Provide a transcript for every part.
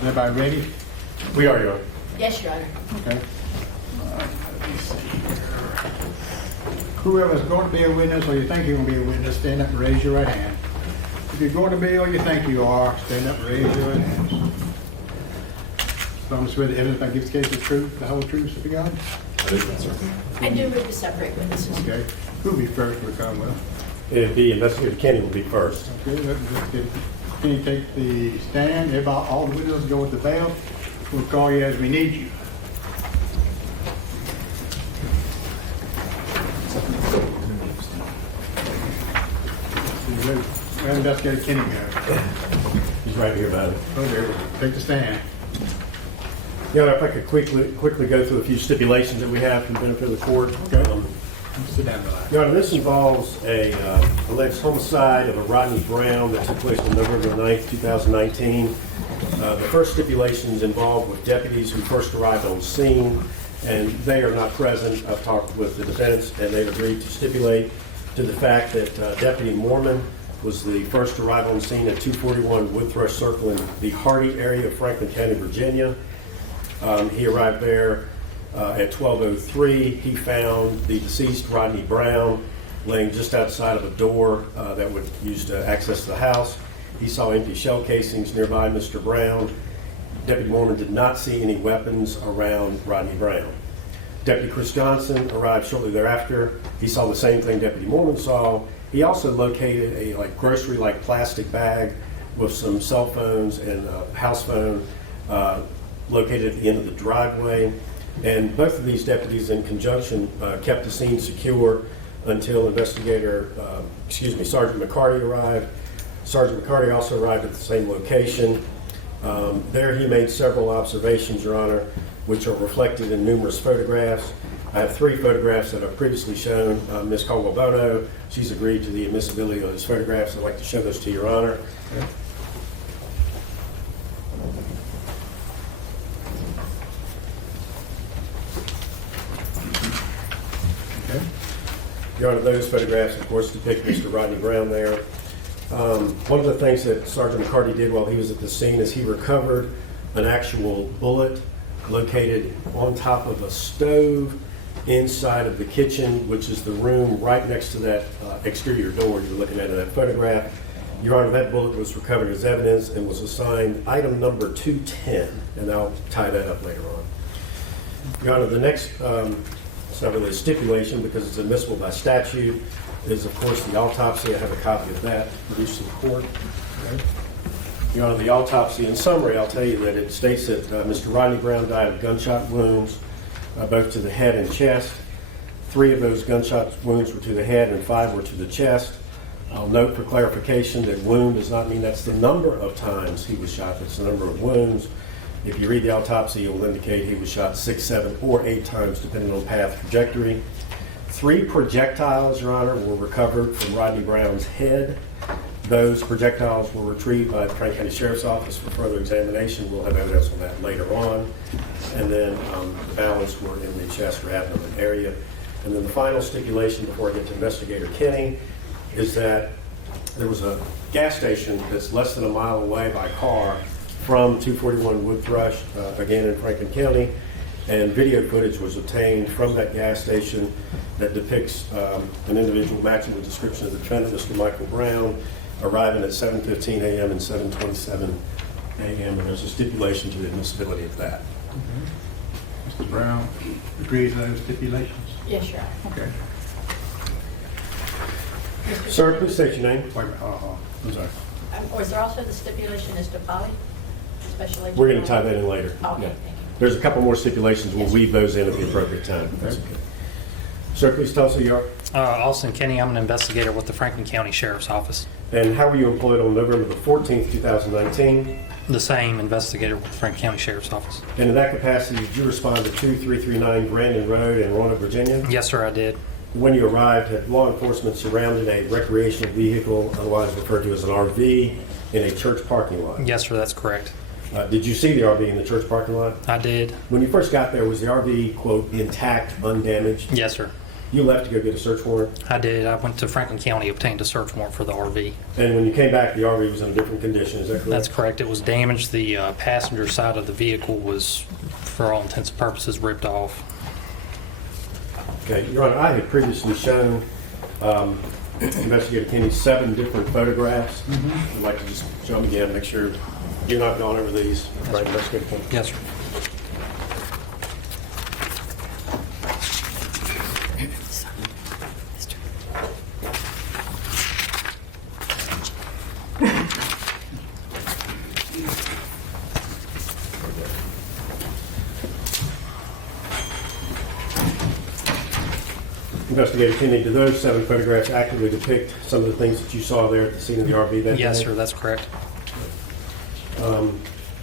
Everybody ready? We are, Your Honor. Yes, Your Honor. Okay. Let me see here. Whoever's going to be a witness or you think you're going to be a witness, stand up and raise your right hand. If you're going to be or you think you are, stand up and raise your right hand. Promise with the evidence that gives the case the truth, the whole truth, so be God? I do move to separate witnesses. Okay. Who'll be first for the Commonwealth? It'd be Investigator Kenny will be first. Okay, can you take the stand? Everybody, all the witnesses go with the bail. We'll call you as we need you. Where Investigator Kenny go? He's right here about it. Oh, there. Take the stand. Your Honor, if I could quickly go through a few stipulations that we have for the benefit of the court. Okay. Sit down, relax. Your Honor, this involves a alleged homicide of a Rodney Brown that took place on November 9th, 2019. The first stipulations involved with deputies who first arrived on scene, and they are not present. I've talked with the defense, and they've agreed to stipulate to the fact that Deputy Mormon was the first to arrive on scene at 241 Woodthrush Circle in the Hardy area of Franklin County, Virginia. He arrived there at 12:03. He found the deceased Rodney Brown laying just outside of a door that would use to access the house. He saw empty shell casings nearby Mr. Brown. Deputy Mormon did not see any weapons around Rodney Brown. Deputy Chris Johnson arrived shortly thereafter. He saw the same thing Deputy Mormon saw. He also located a grocery-like plastic bag with some cell phones and a house phone located at the end of the driveway. And both of these deputies in conjunction kept the scene secure until Sergeant McCarty arrived. Sergeant McCarty also arrived at the same location. There he made several observations, Your Honor, which are reflected in numerous photographs. I have 3 photographs that I've previously shown Ms. Caldwell-Bono. She's agreed to the admissibility of those photographs. I'd like to show those to Your Honor. Okay. Okay. Your Honor, those photographs, of course, depict Mr. Rodney Brown there. One of the things that Sergeant McCarty did while he was at the scene is he recovered an actual bullet located on top of a stove inside of the kitchen, which is the room right next to that exterior door you're looking at in that photograph. Your Honor, that bullet was recovered as evidence and was assigned item number 210, and I'll tie that up later on. Your Honor, the next, it's not really a stipulation because it's admissible by statute, is of course the autopsy. I have a copy of that produced in court. Okay. Your Honor, the autopsy, in summary, I'll tell you that it states that Mr. Rodney Brown died of gunshot wounds, both to the head and chest. 3 of those gunshot wounds were to the head and 5 were to the chest. I'll note for clarification that wound does not mean that's the number of times he was shot, it's the number of wounds. If you read the autopsy, it will indicate he was shot 6, 7, or 8 times, depending on path trajectory. 3 projectiles, Your Honor, were recovered from Rodney Brown's head. Those projectiles were retrieved by the Franklin County Sheriff's Office for further examination. We'll have evidence on that later on. And then the balance were in the chest or abdomen area. And then the final stipulation before I get to Investigator Kenny is that there was a gas station that's less than a mile away by car from 241 Woodthrush, again in Franklin County, and video footage was obtained from that gas station that depicts an individual matching the description of the defendant, Mr. Michael Brown, arriving at 7:15 a.m. and 7:27 a.m., and there's a stipulation to the admissibility of that. Okay. Mr. Brown agrees to those stipulations? Yes, Your Honor. Okay. Sir, please state your name. Wait a minute. I'm sorry. Or is there also the stipulation as to Polly? Special agent? We're going to tie that in later. Okay, Yeah. thank you. There's a couple more stipulations. We'll weave those in at the appropriate time. That's okay. Sir, please tell us who you are. Austin Kenny, I'm an investigator with the Franklin County Sheriff's Office. And how were you employed on November the 14th, 2019? The same investigator with the Franklin County Sheriff's Office. And in that capacity, did you respond to 2339 Brandon Road in Roanoke, Virginia? Yes, sir, I did. When you arrived, had law enforcement surrounded a recreational vehicle, otherwise referred to as an RV, in a church parking lot? Yes, sir, that's correct. Did you see the RV in the church parking lot? I did. When you first got there, was the RV, quote, intact, undamaged? Yes, sir. You left to go get a search warrant, I did. I went to Franklin County, obtained a search warrant for the RV. and when you came back, the RV was in a different condition, is that correct? That's correct. It was damaged. The passenger side of the vehicle was, for all intents and purposes, ripped off. Okay, Your Honor, I had previously shown Investigator Kenny 7 different photographs. I'd like to just show them again, make sure you're not gone over these. Right, Investigator Kenny? Yes, sir. Investigator Kenny, do those 7 photographs accurately depict some of the things that you saw there at the scene of the RV that day? Yes, sir. That's correct.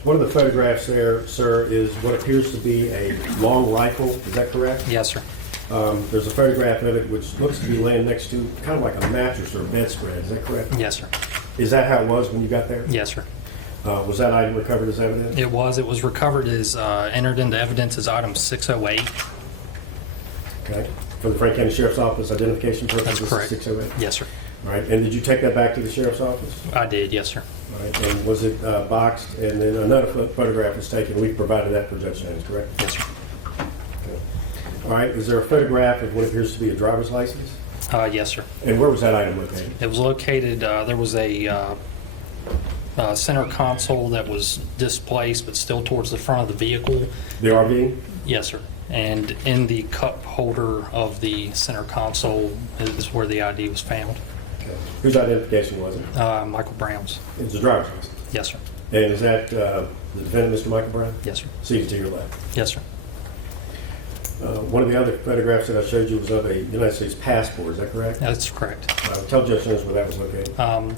One of the photographs there, sir, is what appears to be a long rifle. Is that correct? Yes, sir. There's a photograph of it which looks to be laying next to kind of like a mattress or a bedspread. Is that correct? Yes, sir. Is that how it was when you got there? Yes, sir. Was that item recovered as evidence? It was. It was recovered as entered into evidence as item 608. Okay. For the Franklin County Sheriff's Office identification purposes? That's correct. 608? Yes, sir. All right. And did you take that back to the Sheriff's Office? I did. Yes, sir. All right. And was it boxed? And then another photograph was taken. We provided that for Judge Jones, correct? Yes, sir. Okay. All right. Is there a photograph of what appears to be a driver's license? Yes, sir. And where was that item located? It was located, there was a center console that was displaced, but still towards the front of the vehicle. The RV? Yes, sir. And in the cup holder of the center console is where the ID was found. Okay. Whose identification was it? Michael Brown's. It was a driver's license. Yes, sir. And is that the defendant, Mr. Michael Brown? Yes, sir. Seated to your left. Yes, sir. One of the other photographs that I showed you was of a United States passport. Is that correct? That's correct. Tell Judge Jones where that was located.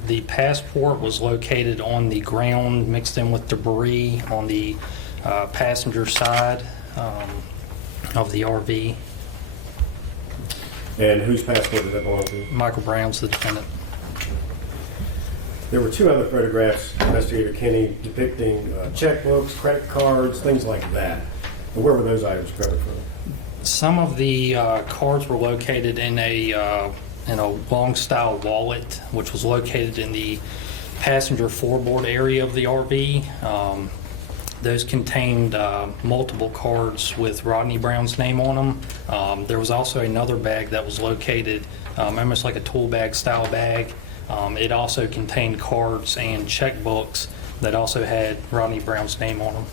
The passport was located on the ground, mixed in with debris on the passenger side of the RV. And whose passport did that belong to? Michael Brown's the defendant. There were 2 other photographs, Investigator Kenny, depicting checkbooks, credit cards, things like that. And where were those items recovered from? Some of the cards were located in a long style wallet, which was located in the passenger floorboard area of the RV. Those contained multiple cards with Rodney Brown's name on them. There was also another bag that was located almost like a tool bag style bag. It also contained cards and checkbooks that also had Rodney Brown's name on them.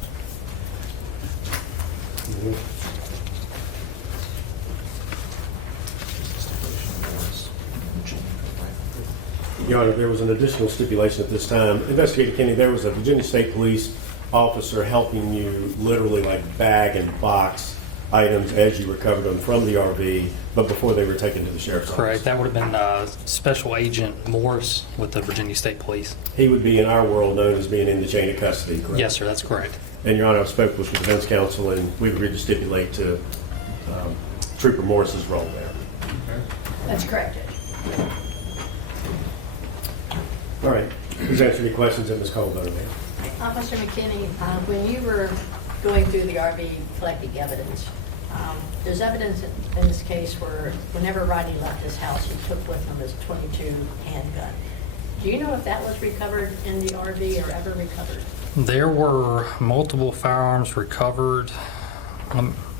Your Honor, there was an additional stipulation at this time. Investigator Kenny, there was a Virginia State Police officer helping you literally like bag and box items as you recovered them from the RV, but before they were taken to the Sheriff's Office. Correct. That would have been Special Agent Morris with the Virginia State Police. He would be in our world known as being in the chain of custody, correct? Yes, sir. That's correct. And Your Honor, I spoke with the defense counsel, and we agreed to stipulate to Trooper Morris's role there. That's correct, Judge. All right. Who's answered any questions that Ms. Colvin had? Officer McKinney, when you were going through the RV collecting evidence, there's evidence in this case where whenever Rodney left his house, he took with him his .22 handgun. Do you know if that was recovered in the RV or ever recovered? There were multiple firearms recovered.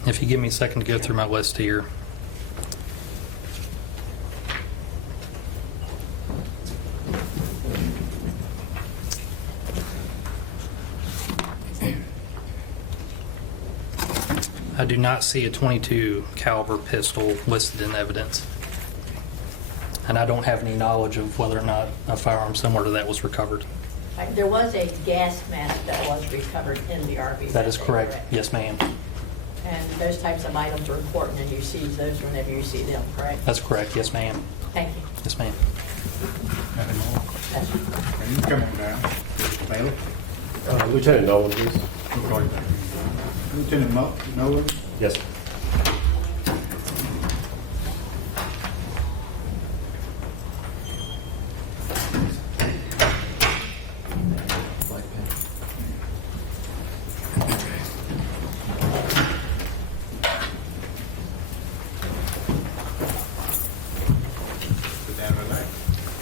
If you give me a second to go through my list here. I do not see a .22 caliber pistol listed in evidence. And I don't have any knowledge of whether or not a firearm similar to that was recovered. There was a gas mask that was recovered in the RV. That is correct. Yes, ma'am. And those types of items are important, and you seize those whenever you see them, correct? That's correct. Yes, ma'am. Thank you. Yes, ma'am. Nothing more. That's- Are you coming down? Mr. Bailey? Lieutenant Nolan, please. Lieutenant Nolan? Yes, sir.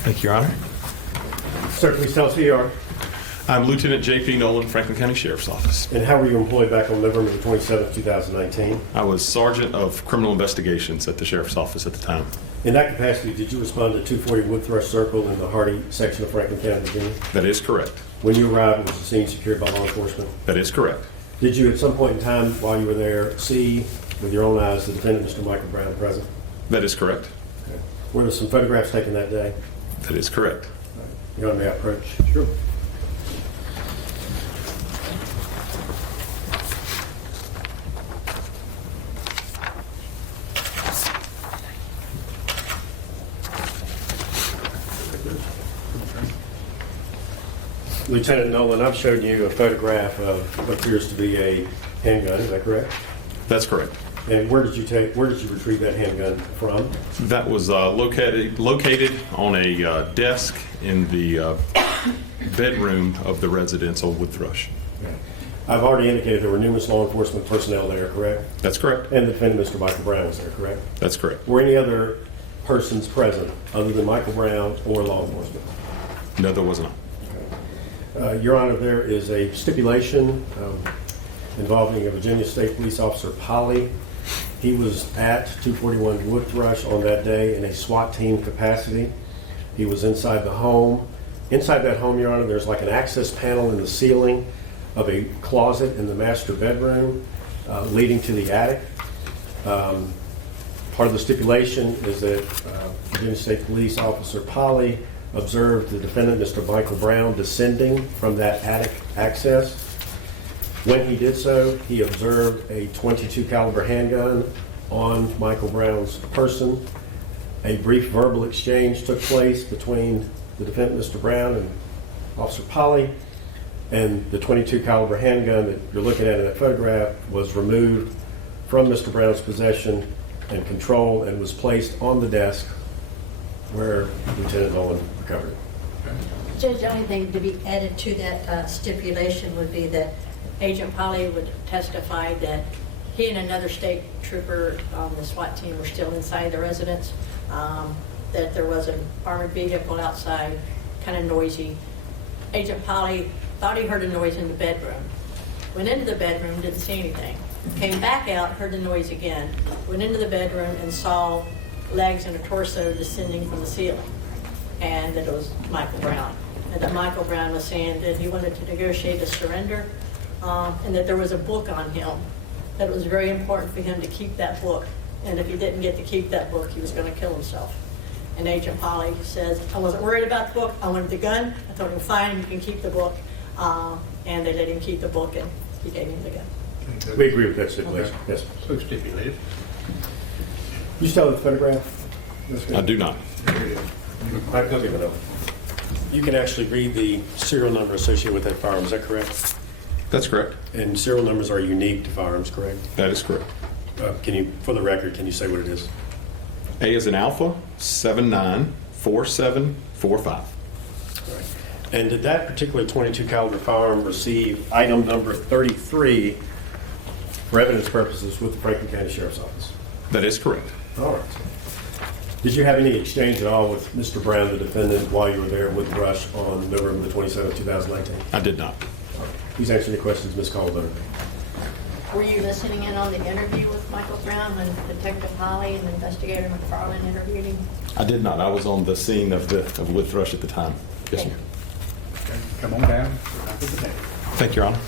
Thank you, Your Honor. Sir, please tell us who you are I'm Lieutenant J.P. Nolan, Franklin County Sheriff's Office. and how were you employed back on November the 27th, 2019? I was Sergeant of Criminal Investigations at the Sheriff's Office at the time. In that capacity, did you respond to 240 Wood Thrush Circle in the Hardy section of Franklin County, Virginia? That is correct. When you arrived, was the scene secured by law enforcement? That is correct. Did you at some point in time while you were there see with your own eyes the defendant, Mr. Michael Brown, present? That is correct. Okay. Were there some photographs taken that day? That is correct. Your Honor, may I approach? Sure. Lieutenant Nolan, I've showed you a photograph of what appears to be a handgun, is that correct? That's correct. And where did you retrieve that handgun from? That was located on a desk in the bedroom of the residence on Wood Thrush. I've already indicated there were numerous law enforcement personnel there, correct? That's correct. And the defendant, Mr. Michael Brown, was there, correct? That's correct. Were any other persons present other than Michael Brown or law enforcement? No, there was not. Your Honor, there is a stipulation involving a Virginia State Police Officer, Polly. He was at 241 Wood Thrush on that day in a SWAT team capacity. He was inside the home. Inside that home, Your Honor, there's like an access panel in the ceiling of a closet in the master bedroom leading to the attic. Part of the stipulation is that Virginia State Police Officer Polly observed the defendant, Mr. Michael Brown, descending from that attic access. When he did so, he observed a .22 caliber handgun on Michael Brown's person. A brief verbal exchange took place between the defendant, Mr. Brown, and Officer Polly, and the .22 caliber handgun that you're looking at in that photograph was removed from Mr. Brown's possession and control and was placed on the desk where Lieutenant Nolan recovered it. Judge, the only thing to be added to that stipulation would be that Agent Polly would testify that he and another state trooper on the SWAT team were still inside the residence, that there was an armored vehicle outside, kind of noisy. Agent Polly thought he heard a noise in the bedroom. Went into the bedroom, didn't see anything. Came back out, heard the noise again. Went into the bedroom and saw legs and a torso descending from the ceiling, and that it was Michael Brown. And that Michael Brown was saying that he wanted to negotiate a surrender, and that there was a book on him, that it was very important for him to keep that book, and if he didn't get to keep that book, he was going to kill himself. And Agent Polly says, I wasn't worried about the book, I wanted the gun. I told him, fine, you can keep the book. And they let him keep the book, and he gave him the gun. We agree with that stipulation. Okay. Yes. So stipulated. You still have the photograph? I do not. I'll give it up. You can actually read the serial number associated with that firearm, is that correct? That's correct. And serial numbers are unique to firearms, correct? That is correct. Can you, for the record, can you say what it is? A is in Alpha, 794745. All right. And did that particular .22 caliber firearm receive item number 33 for evidence purposes with the Franklin County Sheriff's Office? That is correct. All right. Did you have any exchange at all with Mr. Brown, the defendant, while you were there with Rush on November the 27th, 2019? I did not. All right. Please answer the questions, Ms. Calder. Were you listening in on the interview with Michael Brown when Detective Holly and Investigator McFarland interviewed him? I did not. I was on the scene of Wood Thrush at the time. Yes, ma'am. Okay, come on down. After the day. Thank you, Your Honor.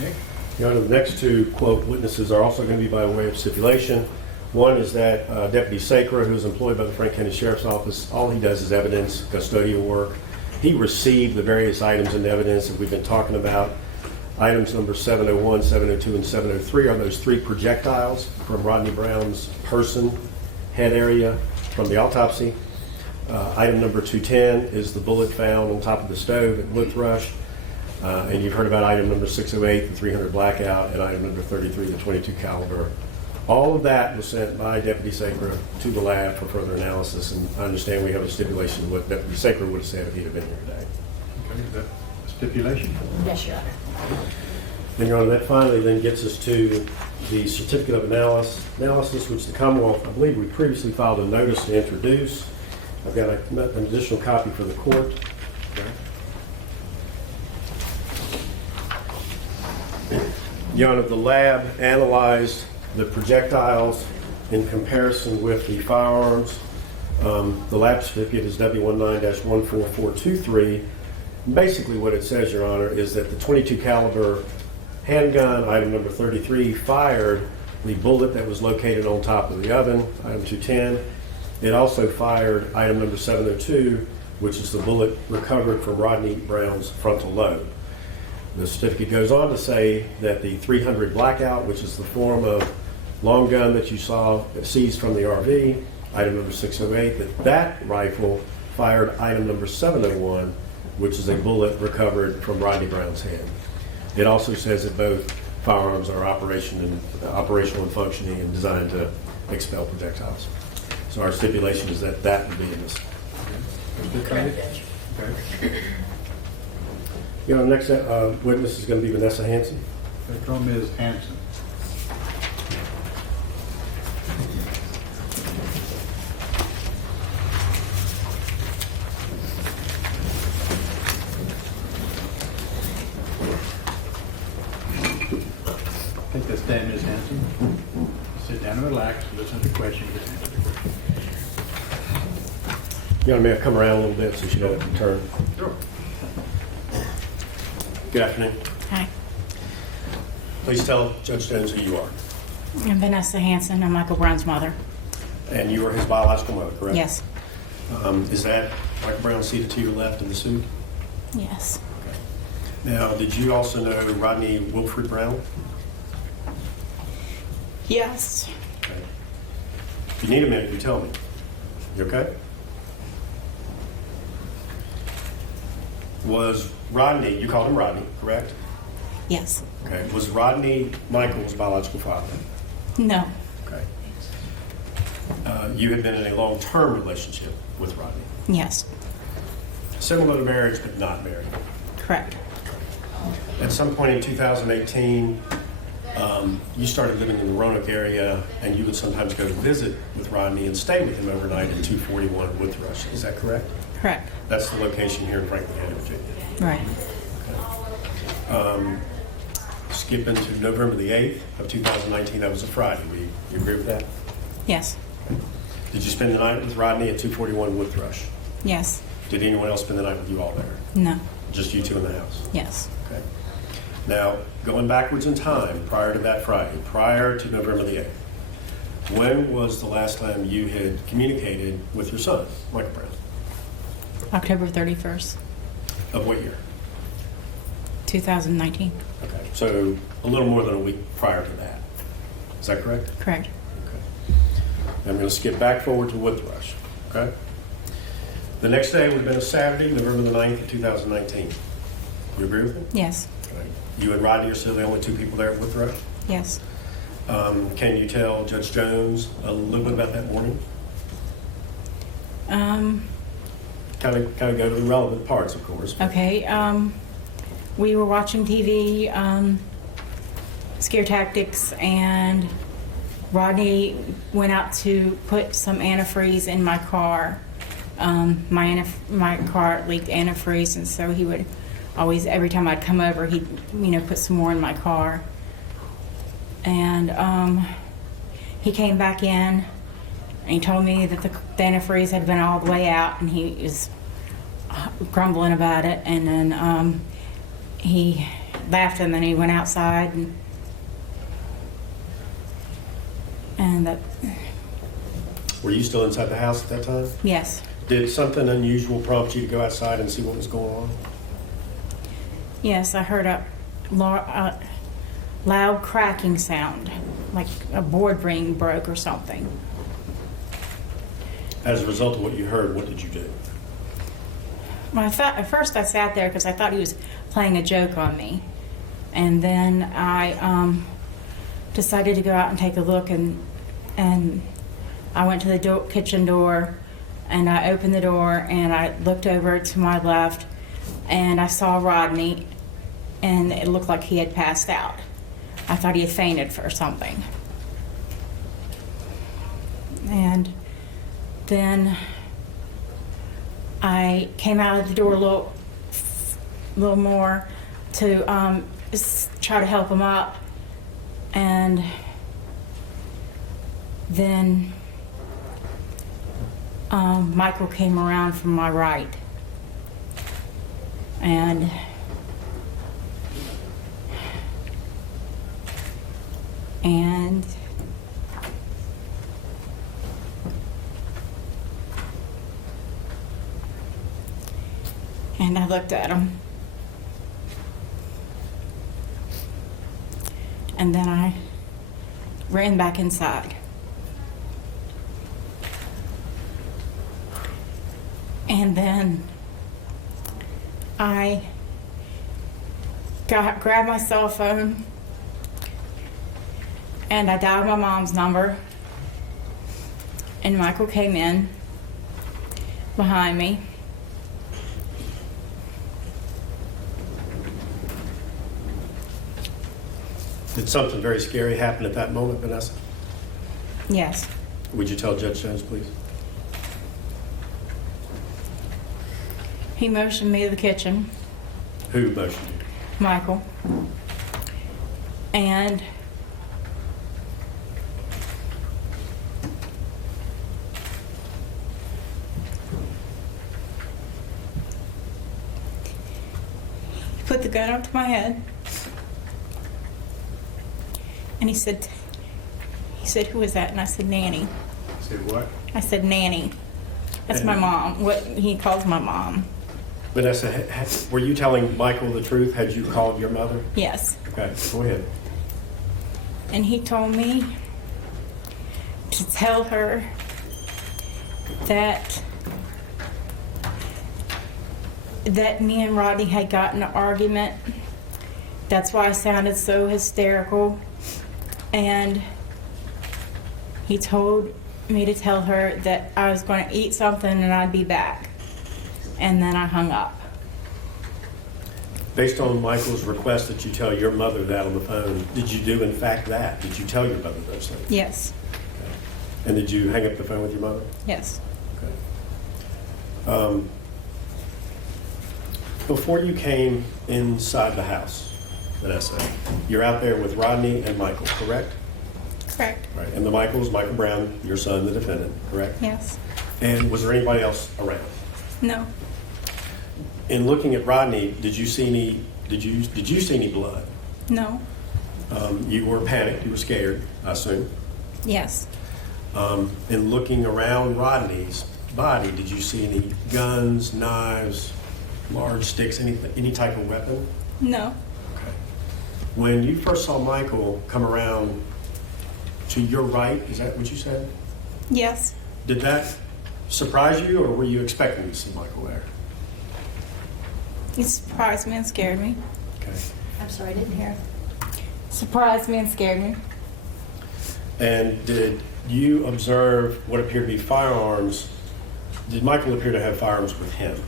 Nick? Your Honor, the next two, quote, witnesses are also going to be by way of stipulation. One is that Deputy Sacra, who is employed by the Franklin County Sheriff's Office, all he does is evidence, custodial work. He received the various items and evidence that we've been talking about. Items number 701, 702, and 703 are those three projectiles from Rodney Brown's person, head area, from the autopsy. Item number 210 is the bullet found on top of the stove at Wood Thrush. And you've heard about item number 608, the 300 blackout, and item number 33, the .22 caliber. All of that was sent by Deputy Sacra to the lab for further analysis, and I understand we have a stipulation of what Deputy Sacra would have said if he'd have been here today. Okay, is that a stipulation? Yes, Your Honor. And Your Honor, that finally then gets us to the certificate of analysis, which the Commonwealth, I believe we previously filed a notice to introduce. I've got an additional copy for the court. Your Honor, the lab analyzed the projectiles in comparison with the firearms. The lab certificate is W19-14423. Basically what it says, Your Honor, is that the .22 caliber handgun, item number 33, fired the bullet that was located on top of the oven, item 210. It also fired item number 702, which is the bullet recovered from Rodney Brown's frontal lobe. The certificate goes on to say that the .300 Blackout, which is the form of long gun that you saw seized from the RV, item number 608, that rifle fired item number 701, which is a bullet recovered from Rodney Brown's hand. It also says that both firearms are operational and functioning and designed to expel projectiles. So our stipulation is that that would be in this. Correct, Judge. Okay. Your Honor, next witness is going to be Vanessa Hansen. Come Ms. Hansen. Take this stand, Ms. Hansen. Sit down and relax, listen to the question, just answer the question. Your Honor, may I come around a little bit so she don't have to turn? Sure. Good afternoon. Hi, Please tell Judge Jones who you are. I'm Vanessa Hansen. I'm Michael Brown's mother. And you are his biological mother, correct? Yes, Is that Michael Brown seated to your left in the suit? yes, Okay. Now, did you also know Rodney Wilfred Brown? yes, Okay. If you need a minute, you tell me. You okay? Was Rodney, you called him Rodney, correct? yes, Okay. Was Rodney Michael's biological father? no, Okay. You had been in a long-term relationship with Rodney. yes, Similar to marriage, but not married. correct, At some point in 2018, you started living in the Roanoke area, and you would sometimes go to visit with Rodney and stay with him overnight at 241 Woodthrush. Is that correct? correct, That's the location here in Franklin County, Virginia. right, Skipping to November the 8th of 2019, that was a Friday. You agree with that? yes, Did you spend the night with Rodney at 241 Woodthrush? yes, Did anyone else spend the night with you all there? no, Just you two in the house? yes, Okay. Now, going backwards in time, prior to that Friday, prior to November the 8th, when was the last time you had communicated with your son, Michael Brown? October 31st, Of what year? 2019, Okay, so a little more than a week prior to that. Is that correct? correct, Okay. Now I'm going to skip back forward to Woodthrush, okay? The next day would have been a Saturday, November the 9th of 2019. You agree with me? yes, Okay. You and Rodney are still the only two people there at Woodthrush? yes. Can you tell Judge Jones a little bit about that morning? Kind of go to the relevant parts, of course. Okay, we were watching TV, Scare Tactics, and Rodney went out to put some antifreeze in my car. My car leaked antifreeze, and so he would always, every time I'd come over, he'd, put some more in my car. And he came back in, and he told me that the antifreeze had been all the way out, and he was grumbling about it. And then he laughed, and then he went outside, and that, Were you still inside the house at that time? yes, Did something unusual prompt you to go outside and see what was going on? yes, I heard a loud cracking sound, like a board ring broke or something. As a result of what you heard, what did you do? Well, at first I sat there because I thought he was playing a joke on me. And then I decided to go out and take a look, and I went to the kitchen door, and I opened the door, and I looked over to my left, and I saw Rodney, and it looked like he had passed out. I thought he had fainted or something. And then I came out of the door a little more to just try to help him up, and then Michael came around from my right, and I looked at him, and then I ran back inside. And then I grabbed my cell phone and I dialed my mom's number, and Michael came in behind me. Did something very scary happen at that moment, Vanessa? Yes. Would you tell Judge Jones, please? He motioned me to the kitchen, Who motioned you? Michael, and he put the gun up to my head, and he said, "Who is that?" And I said, "Nanny." Said what? I said, "Nanny." That's my mom, what he calls my mom. Vanessa, were you telling Michael the truth? Had you called your mother? Yes. Okay, go ahead. And he told me to tell her that me and Rodney had gotten an argument. That's why I sounded so hysterical. And he told me to tell her that I was going to eat something and I'd be back. And then I hung up. Based on Michael's request that you tell your mother that on the phone, did you do in fact that? Did you tell your mother those things? Yes. And did you hang up the phone with your mother? Yes. Okay. Before you came inside the house, Vanessa, you're out there with Rodney and Michael, correct? Correct. Right. And the Michael's Michael Brown, your son, the defendant, correct? Yes. And was there anybody else around? No. In looking at Rodney, did you see any blood? No. You were panicked. You were scared, I assume. Yes. In looking around Rodney's body, did you see any guns, knives, large sticks, any type of weapon? No. Okay. When you first saw Michael come around to your right, is that what you said? Yes. Did that surprise you, or were you expecting to see Michael there? It surprised me and scared me. Okay. I'm sorry, I didn't hear. Surprised me and scared me. And did you observe what appeared to be firearms? Did Michael appear to have firearms with him?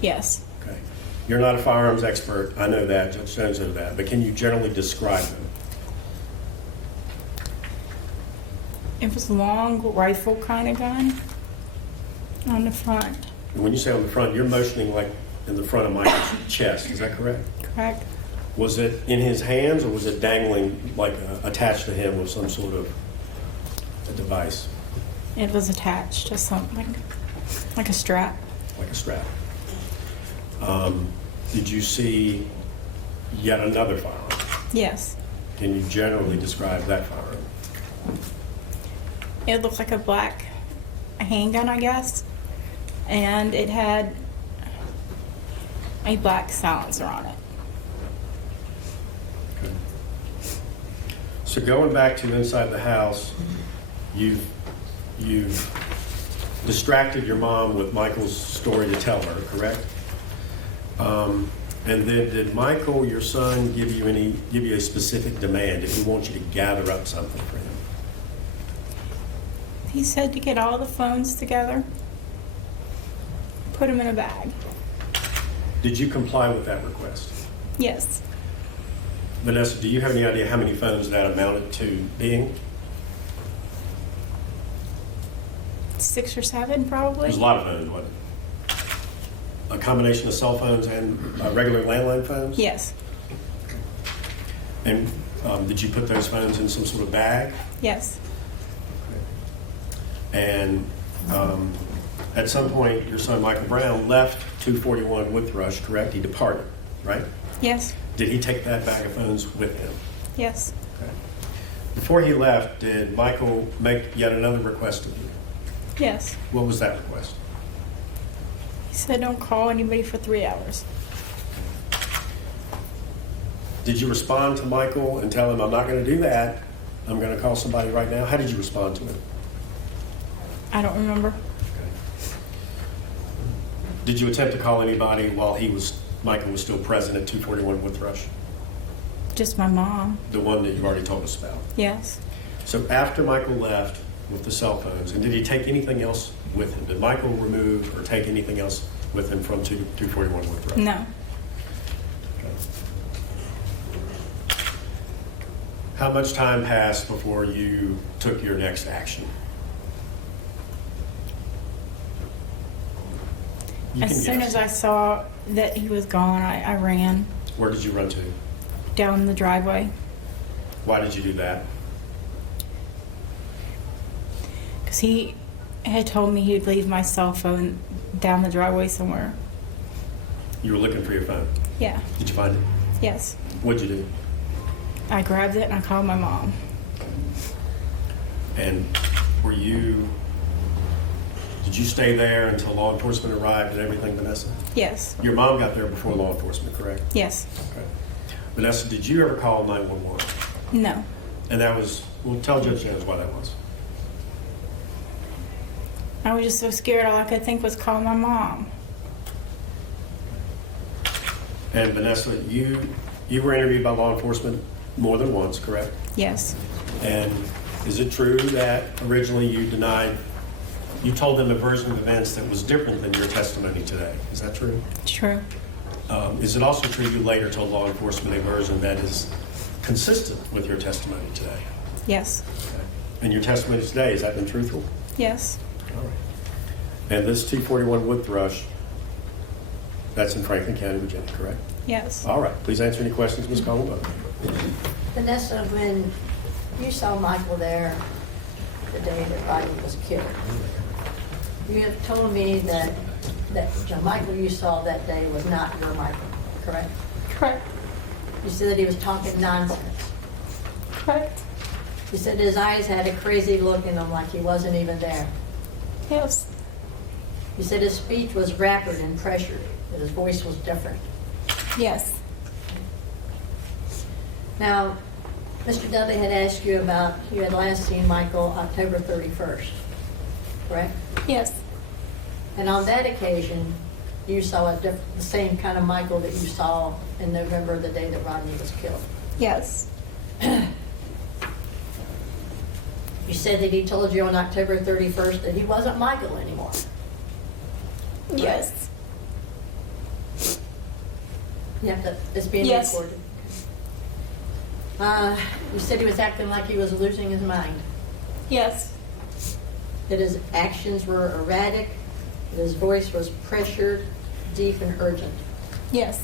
Yes. Okay. You're not a firearms expert. I know that. Judge Jones knows that. But can you generally describe them? It was a long rifle kind of gun on the front. And when you say on the front, you're motioning like in the front of Michael's chest. Is that correct? Correct. Was it in his hands, or was it dangling, like attached to him with some sort of a device? It was attached to something, like a strap. Like a strap. Did you see yet another firearm? Yes. Can you generally describe that firearm? It looked like a black handgun, I guess. And it had a black silencer on it. Okay. So going back to inside the house, you've distracted your mom with Michael's story to tell her, correct? And then did Michael, your son, give you a specific demand? Did he want you to gather up something for him? He said to get all the phones together, put them in a bag. Did you comply with that request? Yes. Vanessa, do you have any idea how many phones that amounted to being? 6 or 7 probably. There's a lot of phones, wasn't it? A combination of cell phones and regular landline phones? Yes, And did you put those phones in some sort of bag? yes, And at some point, your son Michael Brown left 241 Wood Thrush, correct? He departed, right? yes, Did he take that bag of phones with him? yes, Okay. Before he left, did Michael make yet another request of you? yes. What was that request? He said don't call anybody for 3 hours. Did you respond to Michael and tell him, I'm not going to do that, I'm going to call somebody right now? How did you respond to him? I don't remember. Did you attempt to call anybody while Michael was still present at 241 Wood Thrush? Just my mom. The one that you've already told us about. Yes, So after Michael left with the cell phones, and did he take anything else with him? Did Michael remove or take anything else with him from 241 Wood Thrush? no. How much time passed before you took your next action? You can As soon guess. as I saw that he was gone, I ran Where did you run to? down the driveway Why did you do that? because he had told me he would leave my cell phone down the driveway somewhere. You were looking for your phone. Yeah, Did you find it? yes. What'd you do? I grabbed it and I called my mom. And did you stay there until law enforcement arrived and everything, Vanessa? Yes, Your mom got there before law enforcement, correct? yes, Okay. Vanessa, did you ever call 911? no. And that was, well, tell Judge Jones why that was. I was just so scared. All I could think was call my mom. And Vanessa, you were interviewed by law enforcement more than once, correct? Yes, And is it true that originally you told them a version of events that was different than your testimony today? Is that true? true. Is it also true you later told law enforcement a version that is consistent with your testimony today? Yes, Okay. And your testimony today, has that been truthful? yes, All right. And this 241 Wood Thrush, that's in Franklin County, Virginia, correct? yes. All right. Please answer any questions, Ms. Coleman. Vanessa, when you saw Michael there the day that Rodney was killed, you have told me that Michael you saw that day was not your Michael, correct? Correct, You said that he was talking nonsense. correct. You said his eyes had a crazy look in them like he wasn't even there. Yes, You said his speech was rapid and pressured, that his voice was different. yes, Now, Mr. Dudley had asked you about, you had last seen Michael October 31st, correct? yes, And on that occasion, you saw the same kind of Michael that you saw in November, the day that Rodney was killed. yes, You said that he told you on October 31st that he wasn't Michael anymore. yes, You have to, it's being Yes. recorded. You said he was acting like he was losing his mind, yes, that his actions were erratic, that his voice was pressured, deep and urgent. yes,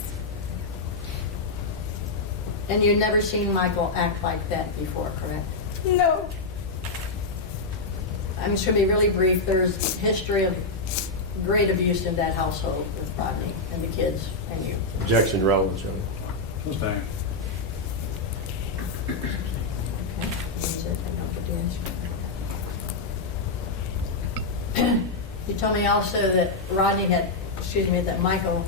And you'd never seen Michael act like that before, correct? no, I'm just going to be really brief. There's history of great abuse in that household with Rodney and the kids and you. Objection, relevant, Joe. Sustain. Okay? That's it. I don't get the answer. You told me also that that Michael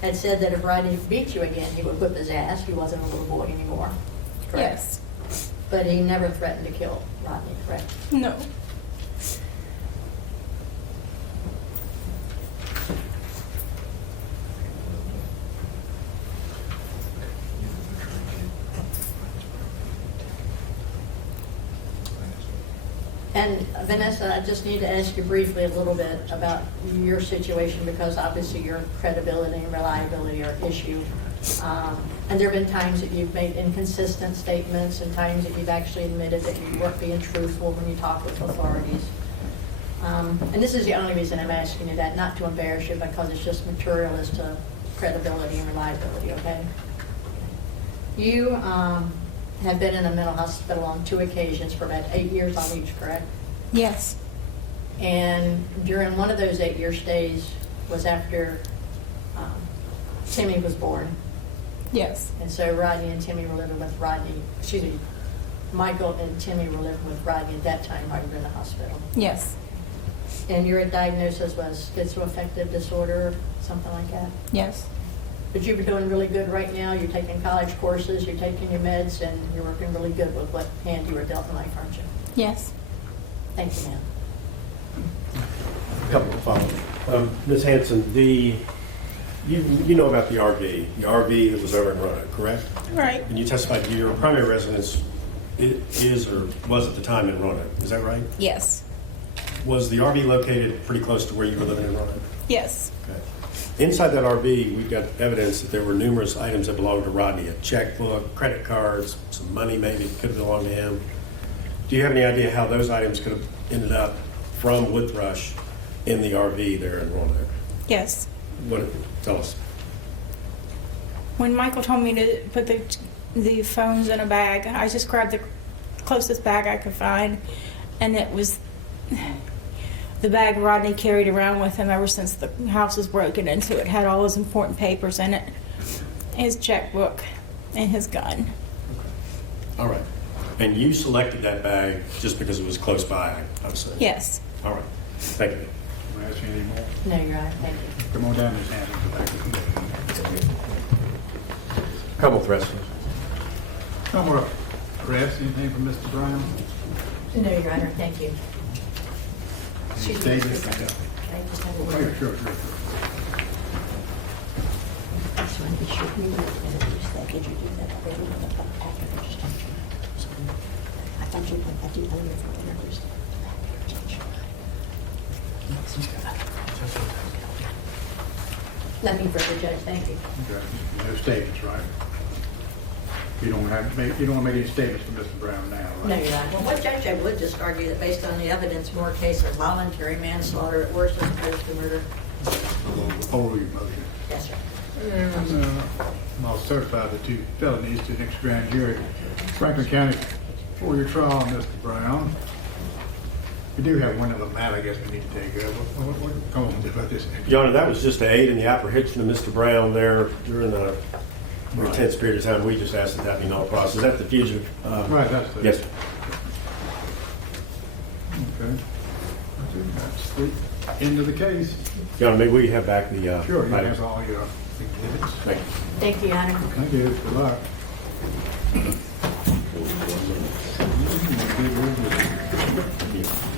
had said that if Rodney beat you again, he would whip his ass. He wasn't a little boy anymore. Correct? yes, But he never threatened to kill Rodney, correct? no, And Vanessa, I just need to ask you briefly a little bit about your situation because obviously your credibility and reliability are an issue. And there have been times that you've made inconsistent statements and times that you've actually admitted that you weren't being truthful when you talk with authorities. And this is the only reason I'm asking you that, not to embarrass you, because it's just material as to credibility and reliability, okay? You have been in a mental hospital on 2 occasions for about 8 years on each, correct? Yes. And during one of those 8-year stays was after Timmy was born. Yes. And so Rodney and Timmy were living with Rodney, excuse me, Michael and Timmy were living with Rodney at that time while you were in the hospital. Yes. And your diagnosis was schizoaffective disorder, something like that? Yes. But you've been doing really good right now. You're taking college courses, you're taking your meds, and you're working really good with what hand you were dealt in life, aren't you? Yes. Thank you, ma'am. A couple of follow-ups. Ms. Hansen, you know about the RV. The RV that was over in Roanoke, correct? Right. And you testified your primary residence is or was at the time in Roanoke. Is that right? Yes. Was the RV located pretty close to where you were living in Roanoke? Yes. Okay. Inside that RV, we've got evidence that there were numerous items that belonged to Rodney, a checkbook, credit cards, some money maybe that could have belonged to him. Do you have any idea how those items could have ended up from Woodthrush in the RV there in Roanoke? Yes. Tell us. When Michael told me to put the phones in a bag, I just grabbed the closest bag I could find, and it was the bag Rodney carried around with him ever since the house was broken into. It had all his important papers in it, his checkbook, and his gun. All right. And you selected that bag just because it was close by, I would say? Yes. All right. Thank you. Can I ask you any more? No, you're right. Thank you. Come on down, Ms. Hanson, to the back of the building. Couple threats. No more arrests, anything from Mr. Brown? No, Your Honor. Thank you. Any Excuse me. statements? Can I just have a Oh, word? sure. I just want to be sure you introduced that. Did you do that already after registration? I thought you had to only for introduced after registration. Let me further judge. Thank you. Okay. No statements, right? You don't want to make any statements from Mr. Brown now, right? No, Your Honor. Well, what judge, I would just argue that based on the evidence, more case of voluntary manslaughter at worst as opposed to murder. Over your motion. Yes, sir. And I'll certify the 2 felonies to the next grand jury. Franklin County, for your trial, Mr. Brown. We do have one of them out, I guess we need to take care of. What go on about this? Your Honor, that was just to aid in the apprehension of Mr. Brown there during the intense period of time. We just asked that be null process. Is that the fugitive? Right, that's the... Yes, sir. Okay. That's the end of the case. Your Honor, may we have back the Sure, you items? have all your exhibits. Thank you. Thank you, Your Honor. Thank you, good luck. Good work.